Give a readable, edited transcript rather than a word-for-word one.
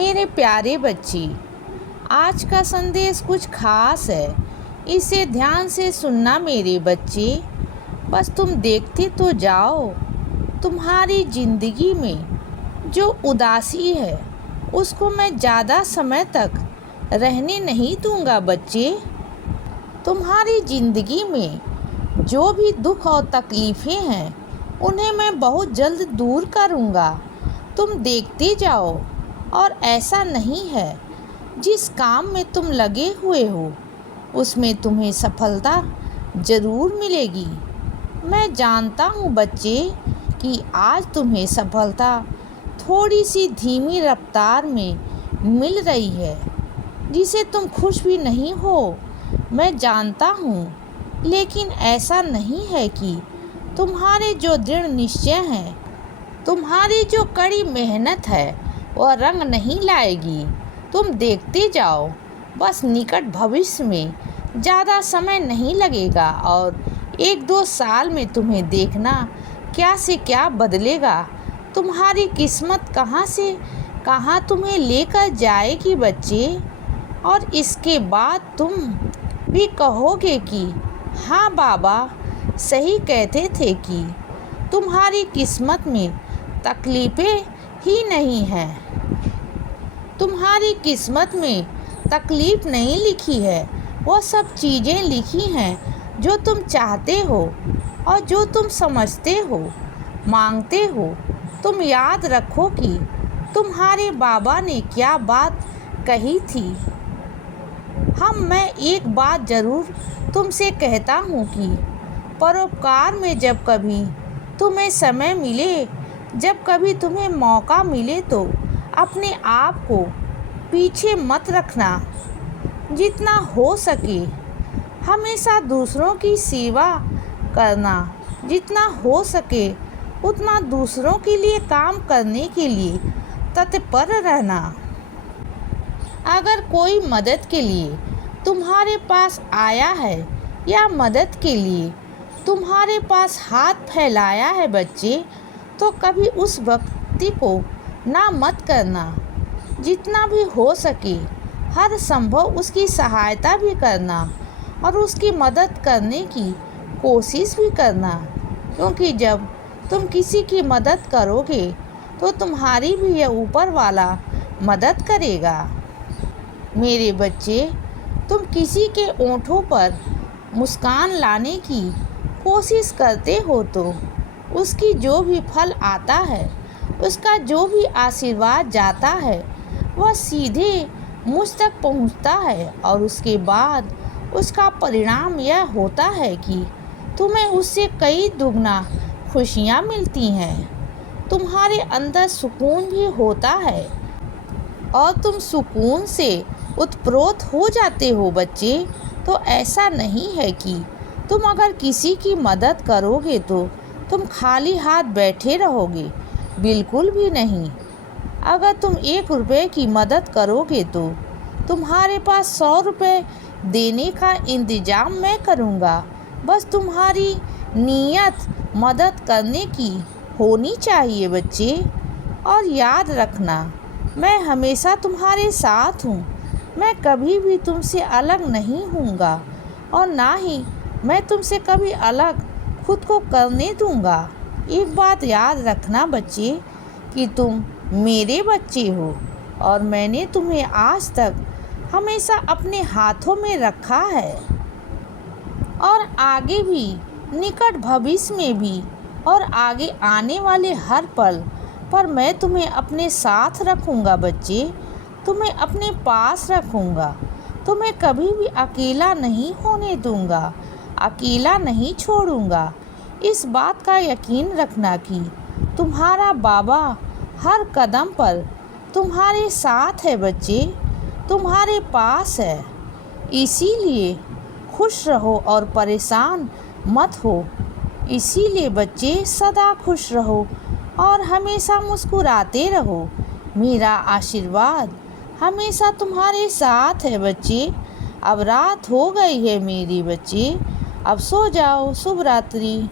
मेरे प्यारे बच्चे, आज का संदेश कुछ खास है। इसे ध्यान से सुनना मेरे बच्चे। बस तुम देखते तो जाओ। तुम्हारी ज़िंदगी में जो उदासी है उसको मैं ज़्यादा समय तक रहने नहीं दूंगा बच्चे। तुम्हारी ज़िंदगी में जो भी दुख और तकलीफ़ें हैं उन्हें मैं बहुत जल्द दूर करूंगा। तुम देखते जाओ। और ऐसा नहीं है, जिस काम में तुम लगे हुए हो उसमें तुम्हें सफलता ज़रूर मिलेगी। मैं जानता हूँ बच्चे कि आज तुम्हें सफलता थोड़ी सी धीमी रफ्तार में मिल रही है, जिसे तुम खुश भी नहीं हो। मैं जानता हूँ, लेकिन ऐसा नहीं है कि तुम्हारे जो दृढ़ निश्चय हैं, तुम्हारी जो कड़ी मेहनत है वह रंग नहीं लाएगी। तुम देखते जाओ। बस निकट भविष्य में ज़्यादा समय नहीं लगेगा और 1-2 साल में तुम्हें देखना क्या से क्या बदलेगा। तुम्हारी किस्मत कहाँ से कहाँ तुम्हें लेकर जाएगी बच्चे। और इसके बाद तुम भी कहोगे कि हाँ बाबा सही कहते थे कि तुम्हारी किस्मत में तकलीफ़ें ही नहीं है। तुम्हारी किस्मत में तकलीफ़ नहीं लिखी है, वो सब चीज़ें लिखी हैं जो तुम चाहते हो और जो तुम समझते हो, मांगते हो। तुम याद रखो कि तुम्हारे बाबा ने क्या बात कही थी। मैं एक बात ज़रूर तुमसे कहता हूँ कि परोपकार में जब कभी तुम्हें समय मिले, जब कभी तुम्हें मौका मिले तो अपने आप को पीछे मत रखना। जितना हो सके हमेशा दूसरों की सेवा करना। जितना हो सके उतना दूसरों के लिए काम करने के लिए तत्पर रहना। अगर कोई मदद के लिए तुम्हारे पास आया है या मदद के लिए तुम्हारे पास हाथ फैलाया है बच्चे, तो कभी उस व्यक्ति को ना मत करना। जितना भी हो सके हर संभव उसकी सहायता भी करना और उसकी मदद करने की कोशिश भी करना, क्योंकि जब तुम किसी की मदद करोगे तो तुम्हारी भी यह ऊपर वाला मदद करेगा। मेरे बच्चे, तुम किसी के ओंठों पर मुस्कान लाने की कोशिश करते हो तो उसकी जो भी फल आता है, उसका जो भी आशीर्वाद जाता है, वह सीधे मुझ तक पहुंचता है और उसके बाद उसका परिणाम यह होता है कि तुम्हें उससे कई दुगना खुशियां मिलती हैं। तुम्हारे अंदर सुकून भी होता है और तुम सुकून से उत्प्रोत हो जाते हो बच्चे। तो ऐसा नहीं है कि तुम अगर किसी की मदद करोगे तो तुम खाली हाथ बैठे रहोगे, बिल्कुल भी नहीं। अगर तुम 1 रुपये की मदद करोगे तो तुम्हारे पास 100 रुपये देने का इंतज़ाम मैं करूँगा। बस तुम्हारी नीयत मदद करने की होनी चाहिए बच्चे। और याद रखना, मैं हमेशा तुम्हारे साथ हूँ। मैं कभी भी तुमसे अलग नहीं हूँगा और ना ही मैं तुमसे कभी अलग खुद को करने दूँगा। एक बात याद रखना बच्चे कि तुम मेरे बच्चे हो और मैंने तुम्हें आज तक हमेशा अपने हाथों में रखा है और आगे भी, निकट भविष्य में भी और आगे आने वाले हर पल पर मैं तुम्हें अपने साथ रखूँगा बच्चे। तुम्हें अपने पास रखूँगा। तुम्हें कभी भी अकेला नहीं होने दूँगा, अकेला नहीं छोड़ूँगा। इस बात का यकीन रखना कि तुम्हारा बाबा हर कदम पर तुम्हारे साथ है बच्चे, तुम्हारे पास है। इसीलिए खुश रहो और परेशान मत हो। इसीलिए बच्चे सदा खुश रहो और हमेशा मुस्कुराते रहो। मेरा आशीर्वाद हमेशा तुम्हारे साथ है बच्चे। अब रात हो गई है मेरे बच्चे, अब सो जाओ। शुभ रात्रि।